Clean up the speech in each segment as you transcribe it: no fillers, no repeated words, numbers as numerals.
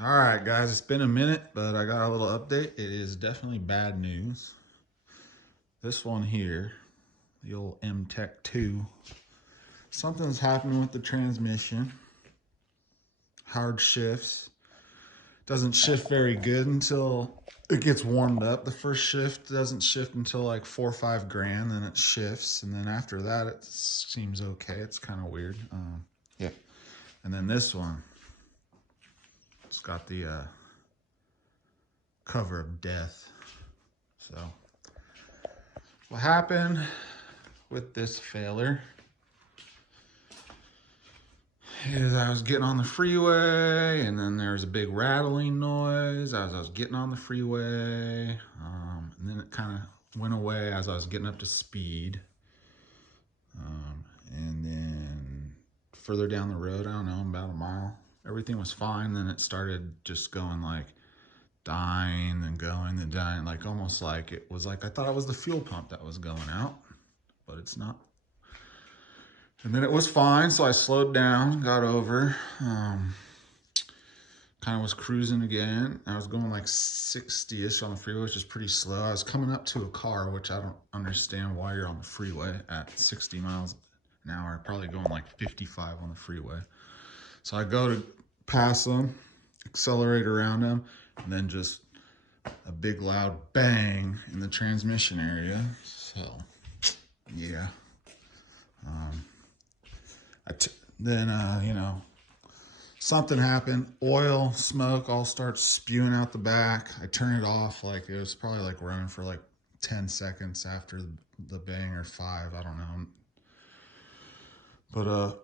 All right, guys, it's been a minute, but I got a little update. It is definitely bad news. This one here, the old M-Tech 2, something's happening with the transmission. Hard shifts. Doesn't shift very good until it gets warmed up. The first shift doesn't shift until like 4 or 5 grand, then it shifts, and then after that, it seems okay. It's kind of weird. Yeah. And then this one, it's got the cover of death. So what happened with this failure is I was getting on the freeway, and then there was a big rattling noise as I was getting on the freeway, and then it kind of went away as I was getting up to speed, and then further down the road, I don't know, about a mile, everything was fine. Then it started just going like dying and going and dying, like almost like it was like I thought it was the fuel pump that was going out, but it's not. And then it was fine, so I slowed down, got over, kind of was cruising again. I was going like 60-ish on the freeway, which is pretty slow. I was coming up to a car, which I don't understand why you're on the freeway at 60 miles an hour, probably going like 55 on the freeway. So I go to pass them, accelerate around them, and then just a big loud bang in the transmission area. So, yeah. Then, something happened. Oil, smoke all starts spewing out the back. I turn it off. Like, it was probably like running for like 10 seconds after the bang, or 5. I don't know. But,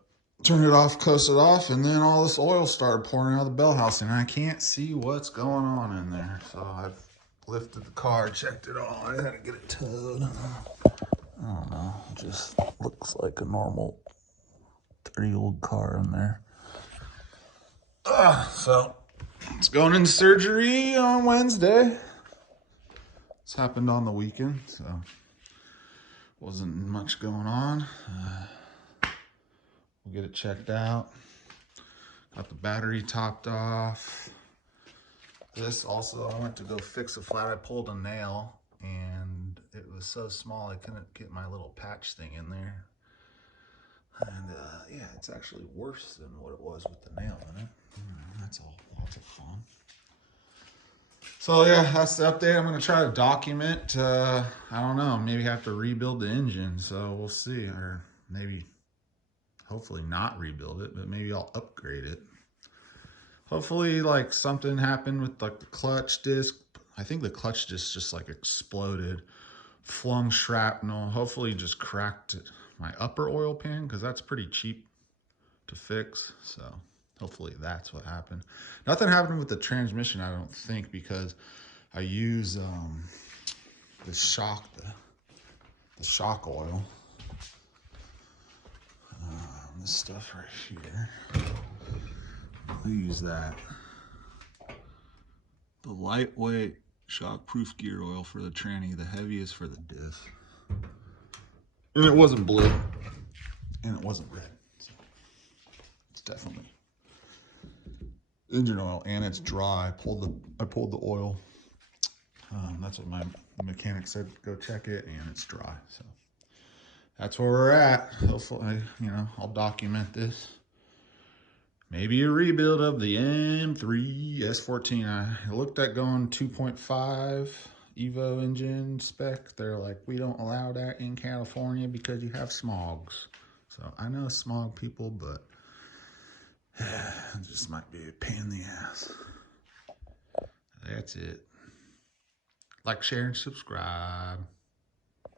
turn it off, coast it off, and then all this oil started pouring out of the bell housing. I can't see what's going on in there. So I've lifted the car, checked it all. I had to get it towed. I don't know. It just looks like a normal 30-year-old car in there. So it's going into surgery on Wednesday. This happened on the weekend, so wasn't much going on. We'll get it checked out. Got the battery topped off. This also, I went to go fix a flat. I pulled a nail, and it was so small I couldn't get my little patch thing in there. And yeah, it's actually worse than what it was with the nail in it. That's all lots of fun. So yeah, that's the update. I'm gonna try to document. I don't know, maybe have to rebuild the engine. So we'll see, or maybe, hopefully not rebuild it, but maybe I'll upgrade it. Hopefully, like something happened with like the clutch disc. I think the clutch disc just like exploded, flung shrapnel. Hopefully, just cracked my upper oil pan, because that's pretty cheap to fix. So hopefully that's what happened. Nothing happened with the transmission, I don't think, because I use the shock oil. This stuff right here. I use that. The lightweight shock-proof gear oil for the tranny, the heaviest for the diff. And it wasn't blue, and it wasn't red. So it's definitely engine oil, and it's dry. I pulled the oil. That's what my mechanic said. Go check it, and it's dry. So that's where we're at. Hopefully, I'll document this. Maybe a rebuild of the M3 S14. I looked at going 2.5 Evo engine spec. They're like, we don't allow that in California because you have smogs. So I know smog people, but it just might be a pain in the ass. That's it. Like, share, and subscribe.